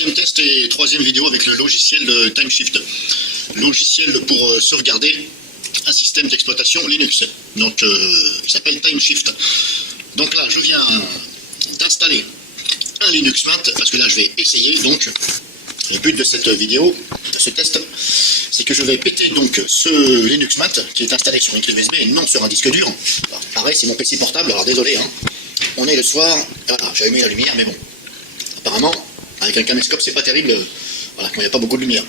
troisième test et troisième vidéo avec le logiciel de TimeShift. Logiciel pour sauvegarder un système d'exploitation Linux. Donc il s'appelle TimeShift. Donc là je viens d'installer un Linux Mint parce que là je vais essayer. Donc le but de cette vidéo, de ce test, c'est que je vais péter donc ce Linux Mint qui est installé sur une clé USB et non sur un disque dur. Alors, pareil, c'est mon PC portable, alors désolé, hein. On est le soir, voilà, j'ai allumé la lumière, mais bon, apparemment, avec un caméscope, c'est pas terrible, voilà, quand il n'y a pas beaucoup de lumière.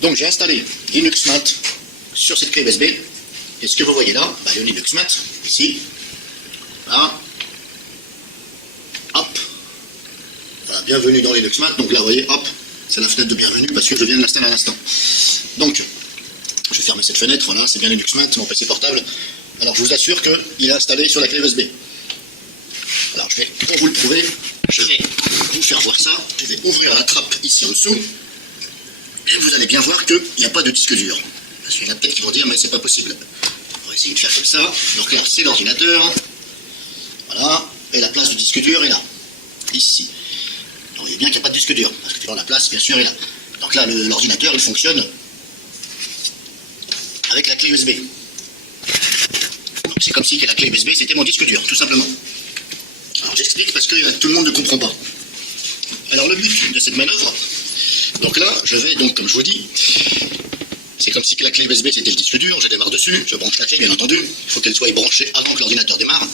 Donc j'ai installé Linux Mint sur cette clé USB, et ce que vous voyez là, le Linux Mint, ici, voilà, hop, voilà, bienvenue dans Linux Mint, donc là, vous voyez, hop, c'est la fenêtre de bienvenue parce que je viens de l'installer à l'instant. Donc, je vais fermer cette fenêtre, voilà, c'est bien Linux Mint, mon PC portable. Alors, je vous assure qu'il est installé sur la clé USB. Alors, pour vous le prouver, je vais vous faire voir ça. Je vais ouvrir la trappe ici en dessous. Et vous allez bien voir qu'il n'y a pas de disque dur. Parce qu'il y en a peut-être qui vont dire, mais c'est pas possible. On va essayer de faire comme ça. Donc là, c'est l'ordinateur. Voilà. Et la place du disque dur est là. Ici. Alors, vous voyez bien qu'il n'y a pas de disque dur. Parce que la place, bien sûr, est là. Donc là, l'ordinateur, il fonctionne avec la clé USB. C'est comme si la clé USB, c'était mon disque dur, tout simplement. Alors j'explique parce que tout le monde ne comprend pas. Alors le but de cette manœuvre, donc là, je vais donc, comme je vous dis, c'est comme si la clé USB c'était le disque dur, je démarre dessus, je branche la clé bien entendu, il faut qu'elle soit branchée avant que l'ordinateur démarre,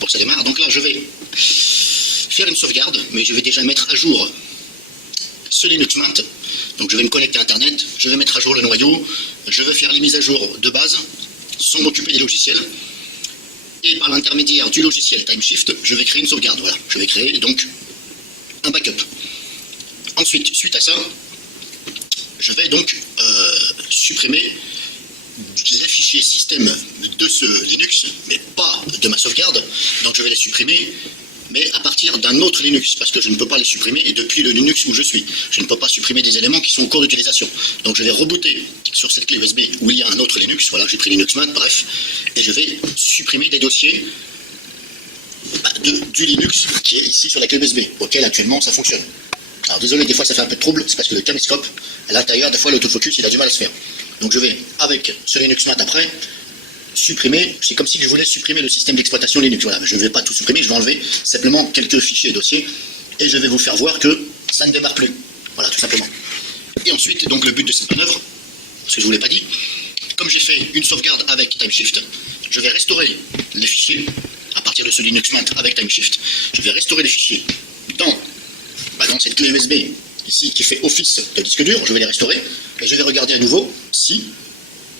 pour que ça démarre. Donc là, je vais faire une sauvegarde, mais je vais déjà mettre à jour ce Linux Mint. Donc je vais me connecter à Internet, je vais mettre à jour le noyau, je vais faire les mises à jour de base, sans m'occuper des logiciels. Et par l'intermédiaire du logiciel TimeShift, je vais créer une sauvegarde. Voilà, je vais créer donc un backup. Ensuite, suite à ça, je vais donc supprimer les fichiers système de ce Linux, mais pas de ma sauvegarde. Donc je vais les supprimer, mais à partir d'un autre Linux, parce que je ne peux pas les supprimer depuis le Linux où je suis. Je ne peux pas supprimer des éléments qui sont en cours d'utilisation. Donc je vais rebooter sur cette clé USB où il y a un autre Linux, voilà, j'ai pris Linux Mint, bref, et je vais supprimer des dossiers du Linux qui est ici sur la clé USB, auquel actuellement ça fonctionne. Alors désolé, des fois ça fait un peu de trouble, c'est parce que le caméscope, à l'intérieur, des fois l'autofocus, il a du mal à se faire. Donc je vais, avec ce Linux Mint après, supprimer, c'est comme si je voulais supprimer le système d'exploitation Linux. Voilà, je ne vais pas tout supprimer, je vais enlever simplement quelques fichiers et dossiers et je vais vous faire voir que ça ne démarre plus. Voilà, tout simplement. Et ensuite, donc le but de cette manœuvre, parce que je ne vous l'ai pas dit, comme j'ai fait une sauvegarde avec TimeShift, je vais restaurer les fichiers à partir de ce Linux Mint avec TimeShift. Je vais restaurer les fichiers dans cette clé USB ici qui fait office de disque dur, je vais les restaurer et je vais regarder à nouveau si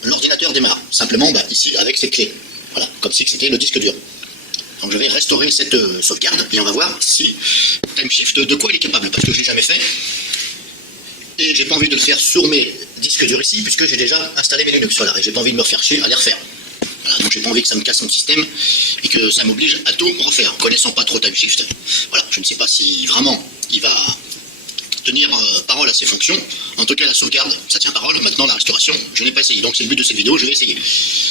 l'ordinateur démarre, simplement ici avec cette clé. Voilà, comme si c'était le disque dur. Donc je vais restaurer cette sauvegarde et on va voir si TimeShift, de quoi il est capable, parce que je ne l'ai jamais fait. Et j'ai pas envie de le faire sur mes disques durs ici, puisque j'ai déjà installé mes Linux, voilà, et j'ai pas envie de me faire chier à les refaire. Voilà, donc j'ai pas envie que ça me casse mon système et que ça m'oblige à tout refaire. Connaissant pas trop TimeShift, voilà, je ne sais pas si vraiment il va tenir parole à ses fonctions. En tout cas, la sauvegarde, ça tient parole. Maintenant, la restauration, je n'ai pas essayé. Donc, c'est le but de cette vidéo, je vais essayer.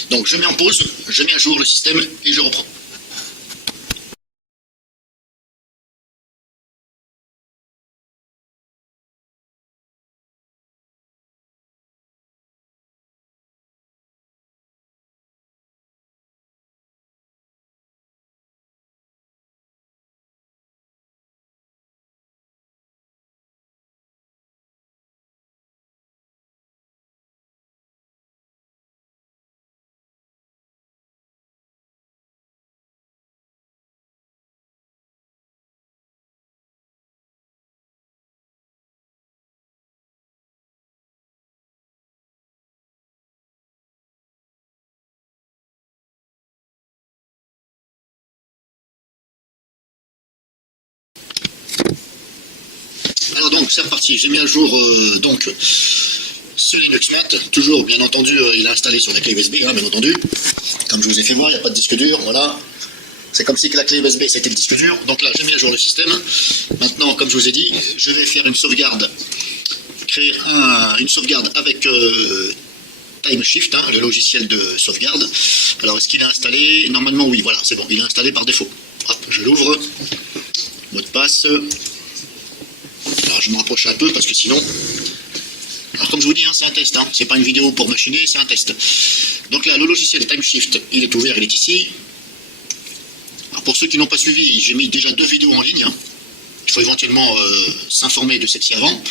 Donc, je mets en pause, je mets à jour le système et je reprends. Alors donc, c'est reparti. J'ai mis à jour donc ce Linux Mint. Toujours, bien entendu, il est installé sur la clé USB, hein, bien entendu. Comme je vous ai fait voir, il n'y a pas de disque dur, voilà. C'est comme si que la clé USB c'était le disque dur. Donc là, j'ai mis à jour le système. Maintenant, comme je vous ai dit, je vais faire une sauvegarde. Créer une sauvegarde avec TimeShift, hein, le logiciel de sauvegarde. Alors, est-ce qu'il est installé? Normalement, oui, voilà, c'est bon, il est installé par défaut. Hop, je l'ouvre. Mot de passe. Alors je me rapproche un peu parce que sinon... Alors comme je vous dis, hein, c'est un test, hein. C'est pas une vidéo pour machiner, c'est un test. Donc là, le logiciel TimeShift, il est ouvert, il est ici. Alors pour ceux qui n'ont pas suivi, j'ai mis déjà 2 vidéos en ligne. Hein. Il faut éventuellement s'informer de celle-ci avant.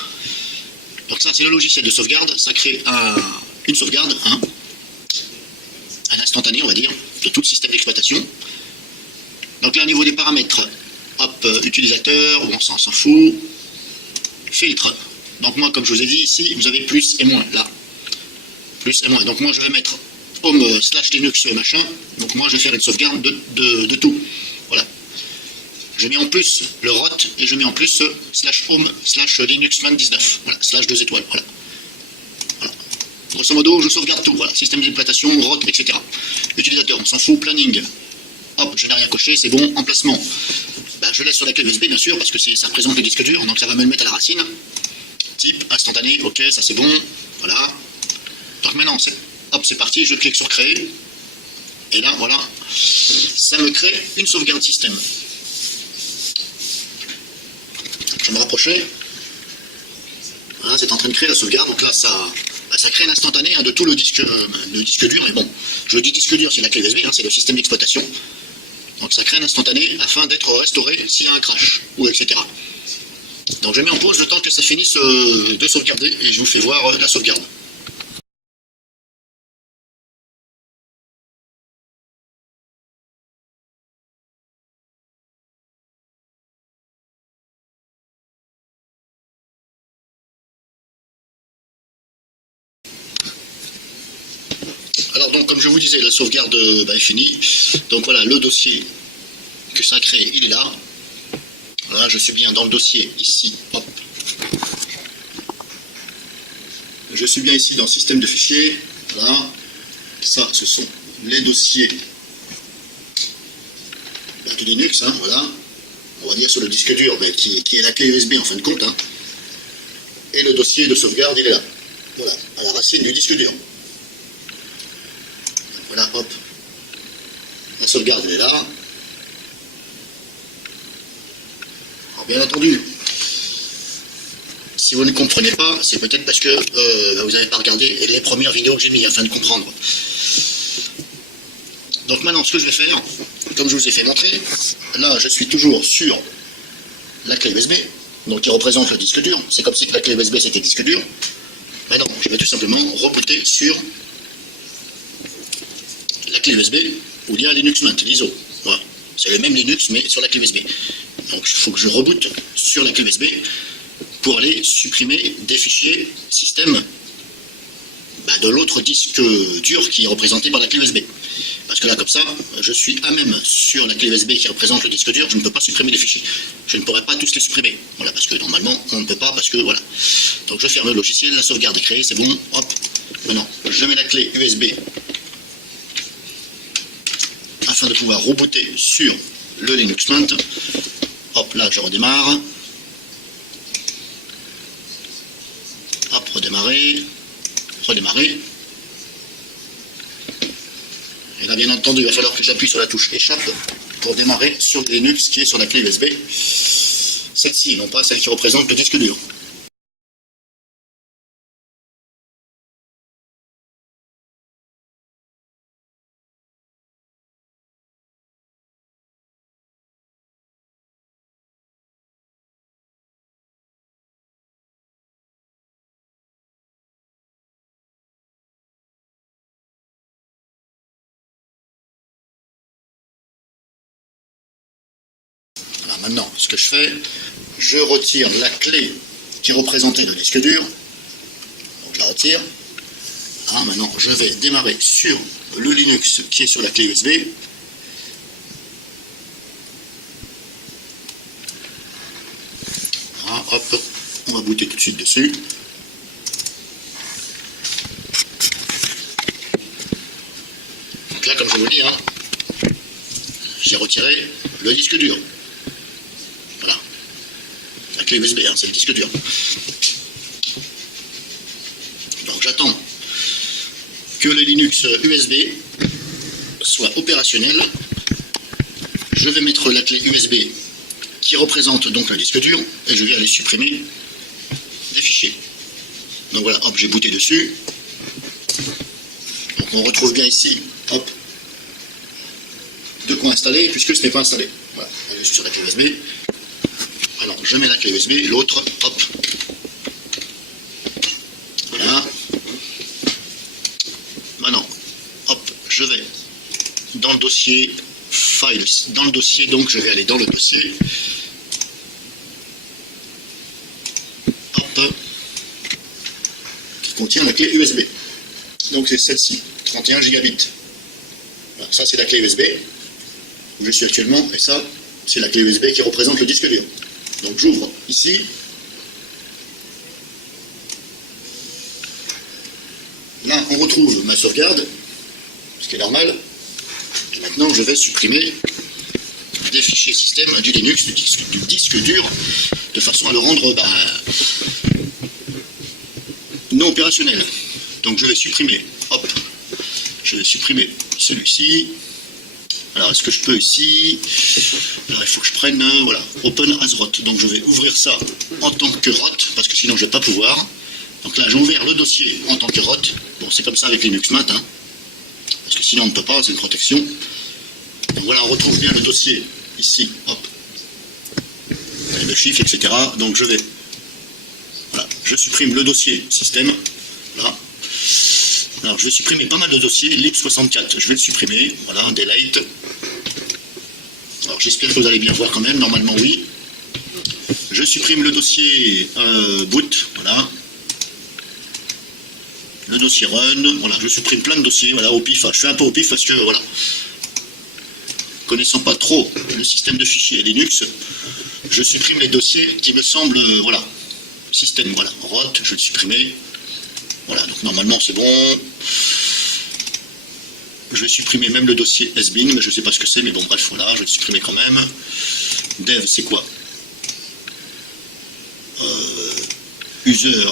Donc ça, c'est le logiciel de sauvegarde. Ça crée une sauvegarde, hein, un instantané, on va dire, de tout le système d'exploitation. Donc là, au niveau des paramètres, hop, utilisateur, bon, ça, on s'en fout. Filtre. Donc moi, comme je vous ai dit, ici, vous avez plus et moins, là. Plus et moins. Donc moi, je vais mettre home / Linux machin. Donc moi, je vais faire une sauvegarde de tout. Voilà. Je mets en plus le rot et je mets en plus /home / linuxman19. Voilà, /2 étoiles. Voilà. Voilà. Grosso modo, je sauvegarde tout. Voilà. Système d'exploitation, rot, etc. Utilisateur, on s'en fout. Planning. Hop, je n'ai rien coché, c'est bon. Emplacement. Ben, je laisse sur la clé USB, bien sûr, parce que ça représente le disque dur, donc ça va me le mettre à la racine. Type, instantané, ok, ça c'est bon. Voilà. Donc maintenant, hop, c'est parti, je clique sur créer. Et là, voilà, ça me crée une sauvegarde système. Je vais me rapprocher. Voilà, c'est en train de créer la sauvegarde. Donc là, ça crée un instantané, hein, de tout le disque dur. Mais bon, je dis disque dur, c'est la clé USB, hein, c'est le système d'exploitation. Donc ça crée un instantané afin d'être restauré s'il y a un crash, ou etc. Donc je mets en pause le temps que ça finisse de sauvegarder et je vous fais voir la sauvegarde. Alors donc comme je vous disais, la sauvegarde est finie. Donc voilà, le dossier que ça crée, il est là. Voilà, je suis bien dans le dossier ici. Hop. Je suis bien ici dans le système de fichiers. Voilà. Ça, ce sont les dossiers de Linux. Hein, voilà. On va dire sur le disque dur, mais qui est la clé USB en fin de compte. Hein. Et le dossier de sauvegarde, il est là. Voilà, à la racine du disque dur. Voilà, hop. La sauvegarde, elle est là. Alors, bien entendu, si vous ne comprenez pas, c'est peut-être parce que vous n'avez pas regardé les premières vidéos que j'ai mis afin de comprendre. Donc maintenant, ce que je vais faire, comme je vous ai fait montrer, là, je suis toujours sur la clé USB, donc qui représente le disque dur. C'est comme si la clé USB c'était disque dur. Maintenant, je vais tout simplement rebooter sur la clé USB ou bien Linux Mint, l'ISO. Voilà. C'est le même Linux mais sur la clé USB. Donc il faut que je reboote sur la clé USB pour aller supprimer des fichiers système de l'autre disque dur qui est représenté par la clé USB. Parce que là, comme ça, je suis à même sur la clé USB qui représente le disque dur, je ne peux pas supprimer les fichiers. Je ne pourrais pas tous les supprimer. Voilà, parce que normalement, on ne peut pas, parce que voilà. Donc je ferme le logiciel, la sauvegarde est créée, c'est bon, hop. Maintenant, je mets la clé USB afin de pouvoir rebooter sur le Linux Mint. Hop, là, je redémarre. Hop, redémarrer. Redémarrer. Et là, bien entendu, il va falloir que j'appuie sur la touche échappe pour démarrer sur le Linux qui est sur la clé USB. Celle-ci, non pas celle qui représente le disque dur. Voilà, maintenant, ce que je fais, je retire la clé qui représentait le disque dur. Donc je la retire. Ah, maintenant, je vais démarrer sur le Linux qui est sur la clé USB. Ah, hop, on va booter tout de suite dessus. Donc là, comme je vous le dis, hein, j'ai retiré le disque dur. Voilà. La clé USB, hein, c'est le disque dur. Donc j'attends que le Linux USB soit opérationnel. Je vais mettre la clé USB qui représente donc le disque dur et je vais aller supprimer des fichiers. Donc voilà, hop, j'ai booté dessus. Donc on retrouve bien ici, hop, de quoi installer, puisque ce n'est pas installé. Voilà, on est sur la clé USB. Alors je mets la clé USB, l'autre, hop. Voilà. Maintenant, hop, je vais dans le dossier Files, dans le dossier, donc je vais aller dans le dossier. Hop, qui contient la clé USB. Donc c'est celle-ci, 31 gigabits. Voilà, ça c'est la clé USB où je suis actuellement, et ça c'est la clé USB qui représente le disque dur. Donc j'ouvre ici. Là on retrouve ma sauvegarde, ce qui est normal. Et maintenant je vais supprimer des fichiers système du Linux, du disque dur, de façon à le rendre non opérationnel. Donc je vais supprimer, hop, je vais supprimer celui-ci. Alors est-ce que je peux ici? Alors il faut que je prenne, voilà, Open as ROT. Donc je vais ouvrir ça en tant que ROT, parce que sinon je ne vais pas pouvoir. Donc là j'ai ouvert le dossier en tant que ROT. Bon, c'est comme ça avec Linux Mint, hein, parce que sinon on ne peut pas, c'est une protection. Donc voilà, on retrouve bien le dossier ici, hop, le chiffre, etc. Donc je vais, voilà, je supprime le dossier système, là. Alors je vais supprimer pas mal de dossiers, lib64, je vais le supprimer, voilà, delete. Alors j'espère que vous allez bien voir quand même, normalement oui. Je supprime le dossier boot, voilà. Le dossier run, voilà, je supprime plein de dossiers, voilà, au pif, je fais un peu au pif parce que, voilà, connaissant pas trop le système de fichiers Linux, je supprime les dossiers qui me semblent, voilà, système, voilà, ROT, je vais le supprimer. Voilà, donc normalement c'est bon. Je vais supprimer même le dossier sbin, mais je ne sais pas ce que c'est, mais bon bref, voilà, je vais le supprimer quand même. Dev, c'est quoi? User.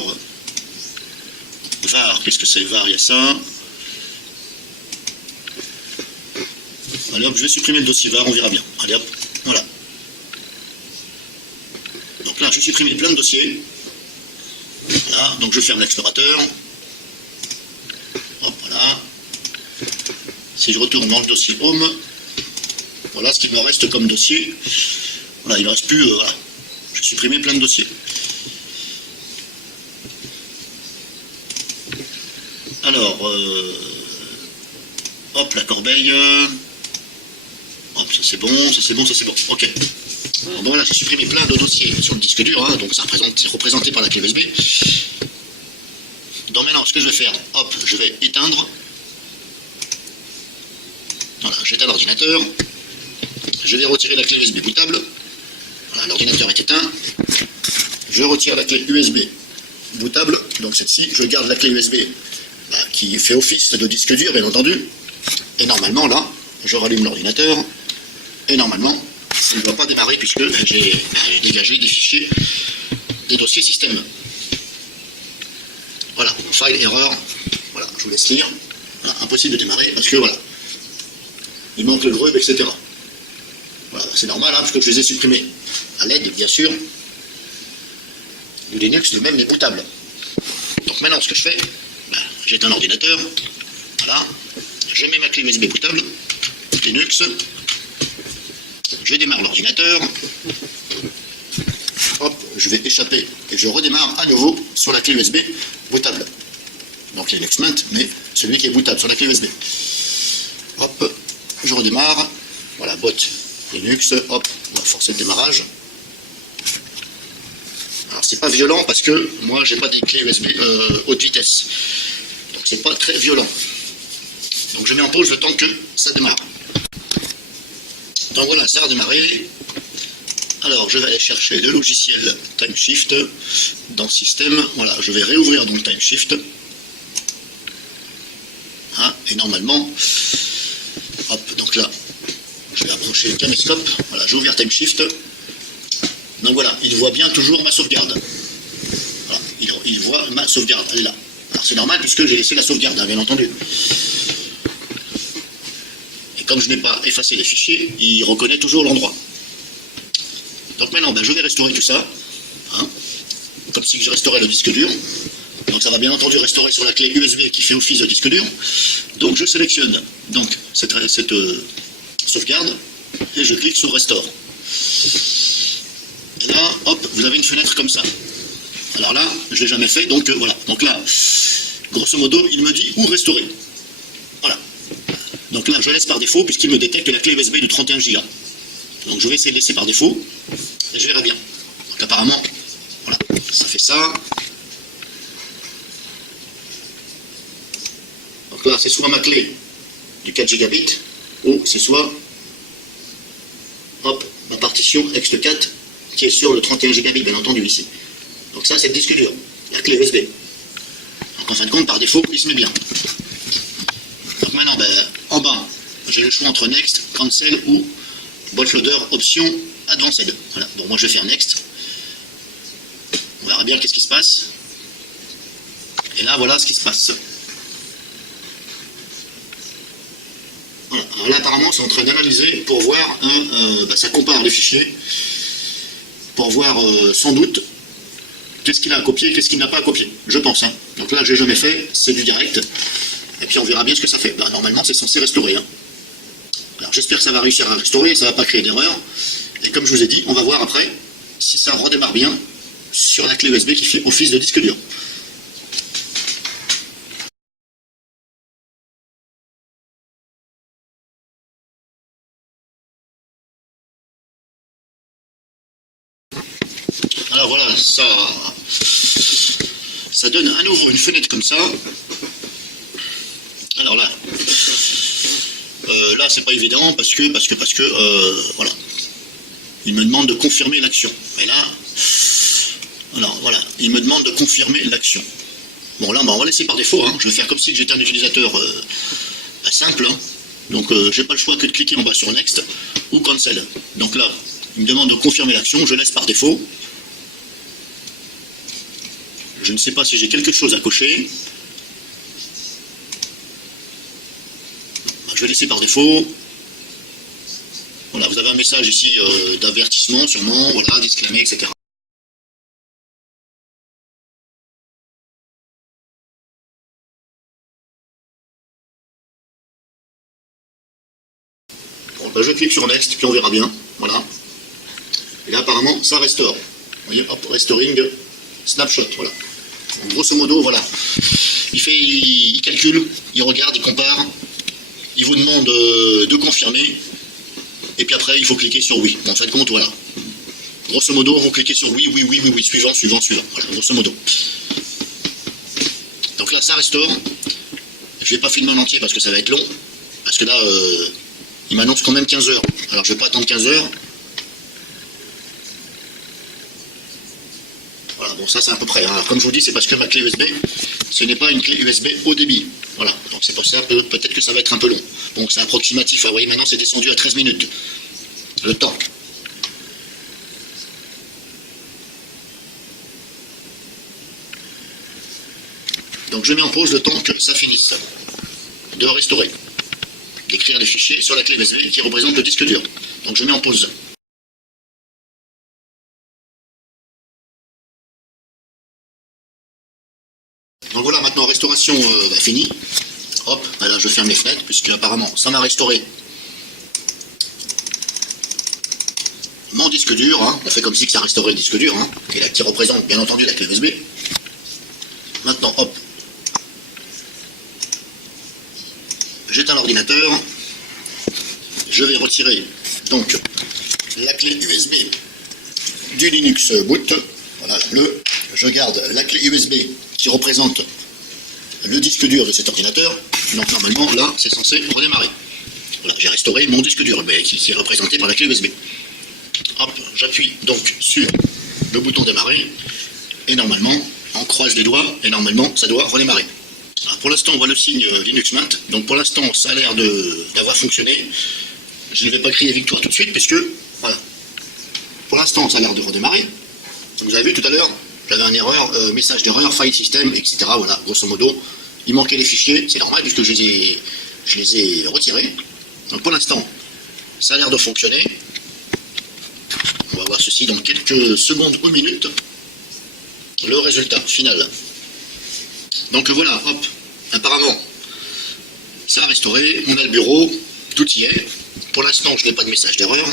Var, qu'est-ce que c'est? Var, il y a ça. Allez hop, je vais supprimer le dossier var, on verra bien. Allez hop, voilà. Donc là, je supprime plein de dossiers. Voilà, donc je ferme l'explorateur. Hop, voilà. Si je retourne dans le dossier Home, voilà ce qu'il me reste comme dossier. Voilà, il ne reste plus, voilà. Je vais supprimer plein de dossiers. Alors, hop, la corbeille. Hop, ça c'est bon, ça c'est bon, ça c'est bon. Ok. Bon, voilà, j'ai supprimé plein de dossiers sur le disque dur, hein, donc ça c'est représenté par la clé USB. Donc maintenant, ce que je vais faire, hop, je vais éteindre. Voilà, j'éteins l'ordinateur. Je vais retirer la clé USB bootable. Voilà, l'ordinateur est éteint. Je retire la clé USB bootable, donc celle-ci. Je garde la clé USB qui fait office de disque dur, bien entendu. Et normalement, là, je rallume l'ordinateur. Et normalement, il ne va pas démarrer puisque j'ai dégagé des fichiers, des dossiers système. Voilà, file, erreur. Voilà, je vous laisse lire. Voilà, impossible de démarrer parce que voilà, il manque le grub, etc. Voilà, c'est normal, hein, parce que je les ai supprimés à l'aide, bien sûr, du Linux, lui-même les bootables. Donc maintenant, ce que je fais, j'éteins l'ordinateur. Voilà, je mets ma clé USB bootable, Linux. Je démarre l'ordinateur. Hop, je vais échapper et je redémarre à nouveau sur la clé USB bootable. Donc Linux Mint, mais celui qui est bootable sur la clé USB. Hop, je redémarre. Voilà, boot Linux. Hop, on va forcer le démarrage. Alors c'est pas violent parce que moi j'ai pas des clés USB haute vitesse. Donc c'est pas très violent. Donc je mets en pause le temps que ça démarre. Donc voilà, ça a redémarré. Alors je vais aller chercher le logiciel TimeShift dans Système. Voilà, je vais réouvrir donc TimeShift. Ah, et normalement, hop, donc là, je vais approcher le caméscope. Voilà, j'ai ouvert TimeShift. Donc voilà, il voit bien toujours ma sauvegarde. Voilà, il voit ma sauvegarde, elle est là. Alors c'est normal puisque j'ai laissé la sauvegarde, hein, bien entendu. Comme je n'ai pas effacé les fichiers, il reconnaît toujours l'endroit. Donc maintenant, je vais restaurer tout ça. Hein. comme si je restaurais le disque dur. Donc ça va bien entendu restaurer sur la clé USB qui fait office de disque dur. Donc je sélectionne donc cette sauvegarde et je clique sur Restore. Et là, hop, vous avez une fenêtre comme ça. Alors là, je ne l'ai jamais fait, donc voilà. Donc là, grosso modo, il me dit où restaurer. Voilà. Donc là, je laisse par défaut puisqu'il me détecte la clé USB de 31 Go. Donc je vais essayer de laisser par défaut et je verrai bien. Donc apparemment, voilà, ça fait ça. Donc là, c'est soit ma clé du 4 gigabits ou c'est soit hop, ma partition ext4 qui est sur le 31 gigabits, bien entendu ici. Donc ça, c'est le disque dur, la clé USB. Donc en fin de compte, par défaut, il se met bien. Donc maintenant, en bas, j'ai le choix entre Next, Cancel ou Bootloader Option Advanced. Voilà, donc moi je vais faire Next. On verra bien qu'est-ce qui se passe. Et là, voilà ce qui se passe. Voilà. Alors là, apparemment, c'est en train d'analyser pour voir, ça compare les fichiers, pour voir sans doute qu'est-ce qu'il a à copier et qu'est-ce qu'il n'a pas à copier, je pense. Hein. Donc là, j'ai jamais fait, c'est du direct, et puis on verra bien ce que ça fait. Normalement, c'est censé restaurer. Hein. Alors j'espère que ça va réussir à restaurer, ça ne va pas créer d'erreur, et comme je vous ai dit, on va voir après si ça redémarre bien sur la clé USB qui fait office de disque dur. Alors voilà, ça donne à nouveau une fenêtre comme ça. Alors là, là c'est pas évident parce que voilà, il me demande de confirmer l'action. Et là, alors voilà, il me demande de confirmer l'action. Bon là, on va laisser par défaut. Hein. Je vais faire comme si j'étais un utilisateur simple. Hein. Donc j'ai pas le choix que de cliquer en bas sur Next ou Cancel. Donc là, il me demande de confirmer l'action. Je laisse par défaut. Je ne sais pas si j'ai quelque chose à cocher. Je vais laisser par défaut. Voilà, vous avez un message ici d'avertissement sûrement, voilà, disclaimer, etc. Bon, je clique sur Next, puis on verra bien. Voilà. Et là, apparemment, ça restaure. Vous voyez, hop, restoring, snapshot, voilà. Donc, grosso modo, voilà. Il calcule, il regarde, il compare, il vous demande de confirmer, et puis après, il faut cliquer sur oui. En fin de compte, voilà. Grosso modo, vous cliquez sur oui, suivant, voilà, grosso modo. Donc là, ça restaure. Je ne vais pas filmer en entier parce que ça va être long, parce que là, il m'annonce quand même 15 heures. Alors, je ne vais pas attendre 15 heures. Voilà, bon ça c'est à peu près. Hein. Alors comme je vous dis, c'est parce que ma clé USB, ce n'est pas une clé USB haut débit. Voilà, donc c'est pour ça que peut-être que ça va être un peu long. Bon, c'est approximatif. Vous voyez, maintenant c'est descendu à 13 minutes. Le temps. Donc je mets en pause le temps que ça finisse de restaurer, d'écrire des fichiers sur la clé USB qui représente le disque dur. Donc je mets en pause. Donc voilà, maintenant restauration finie. Hop, là je ferme les fenêtres puisque apparemment ça m'a restauré mon disque dur. Hein. On fait comme si ça restaurait le disque dur, hein, qui représente bien entendu la clé USB. Maintenant, hop, j'éteins l'ordinateur. Je vais retirer donc la clé USB du Linux boot. Voilà, la bleue. Je garde la clé USB qui représente le disque dur de cet ordinateur. Donc normalement, là, c'est censé redémarrer. Voilà, j'ai restauré mon disque dur, mais qui est représenté par la clé USB. Hop, j'appuie donc sur le bouton démarrer, et normalement, on croise les doigts, et normalement, ça doit redémarrer. Alors, pour l'instant, on voit le signe Linux Mint. Donc pour l'instant, ça a l'air d'avoir fonctionné. Je ne vais pas crier victoire tout de suite, puisque, voilà, pour l'instant, ça a l'air de redémarrer. Vous avez vu tout à l'heure, j'avais un erreur, message d'erreur, file system, etc. Voilà, grosso modo, il manquait les fichiers, c'est normal puisque je les ai retirés. Donc pour l'instant, ça a l'air de fonctionner. On va voir ceci dans quelques secondes ou minutes. le résultat final. Donc voilà, hop, apparemment, ça a restauré, on a le bureau, tout y est. Pour l'instant, je n'ai pas de message d'erreur.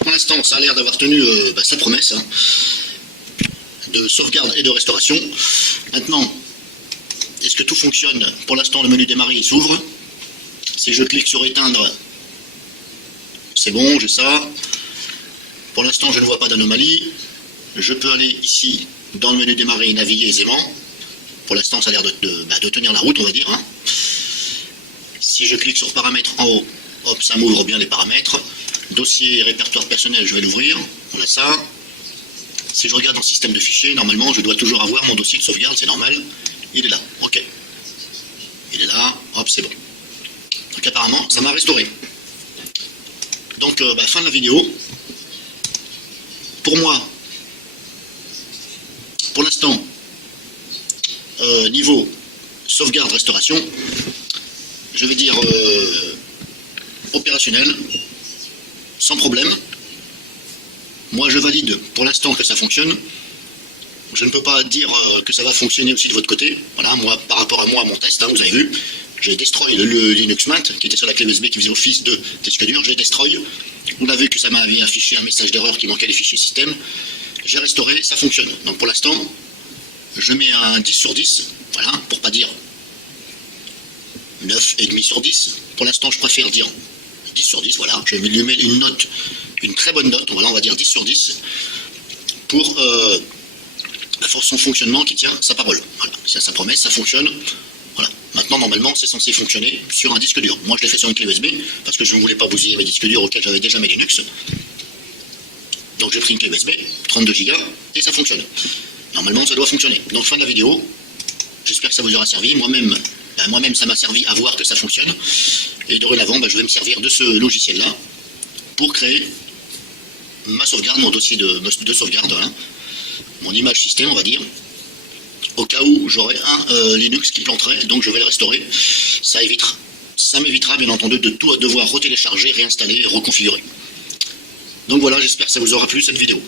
Pour l'instant, ça a l'air d'avoir tenu sa promesse hein, de sauvegarde et de restauration. Maintenant, est-ce que tout fonctionne? Pour l'instant, le menu démarrer il s'ouvre. Si je clique sur éteindre, c'est bon, j'ai ça. Pour l'instant, je ne vois pas d'anomalie. Je peux aller ici, dans le menu démarrer et naviguer aisément. Pour l'instant, ça a l'air de tenir la route, on va dire. Hein. Si je clique sur paramètres en haut, hop, ça m'ouvre bien les paramètres. Dossier et répertoire personnel, je vais l'ouvrir. On a ça. Si je regarde dans le système de fichiers, normalement, je dois toujours avoir mon dossier de sauvegarde, c'est normal. Il est là, ok. Il est là, hop, c'est bon. Donc apparemment, ça m'a restauré. Donc, fin de la vidéo. Pour moi, pour l'instant, niveau sauvegarde, restauration, je vais dire opérationnel, sans problème. Moi, je valide pour l'instant que ça fonctionne. Je ne peux pas dire que ça va fonctionner aussi de votre côté. Voilà, moi, par rapport à moi, mon test, hein, vous avez vu, j'ai destroy le Linux Mint qui était sur la clé USB qui faisait office de disque dur. J'ai destroy. On a vu que ça m'avait affiché un message d'erreur qui manquait les fichiers système. J'ai restauré, ça fonctionne. Donc pour l'instant, je mets un 10 sur 10. Voilà, pour pas dire 9,5 sur 10. Pour l'instant, je préfère dire 10 sur 10. Voilà, je lui mets une note, une très bonne note. Voilà, on va dire 10 sur 10 pour son fonctionnement qui tient sa parole. Voilà, c'est sa promesse, ça fonctionne. Voilà. Maintenant, normalement, c'est censé fonctionner sur un disque dur. Moi, je l'ai fait sur une clé USB parce que je ne voulais pas bousiller mes disques durs auxquels j'avais déjà mes Linux. Donc, j'ai pris une clé USB, 32 Go, et ça fonctionne. Normalement, ça doit fonctionner. Donc, fin de la vidéo. J'espère que ça vous aura servi. Moi-même, ça m'a servi à voir que ça fonctionne. Et dorénavant, je vais me servir de ce logiciel-là pour créer ma sauvegarde, mon dossier de sauvegarde, hein, mon image système, on va dire. Au cas où j'aurais un Linux qui planterait, donc je vais le restaurer. Ça m'évitera bien entendu de tout devoir retélécharger, réinstaller et reconfigurer. Donc voilà, j'espère que ça vous aura plu cette vidéo.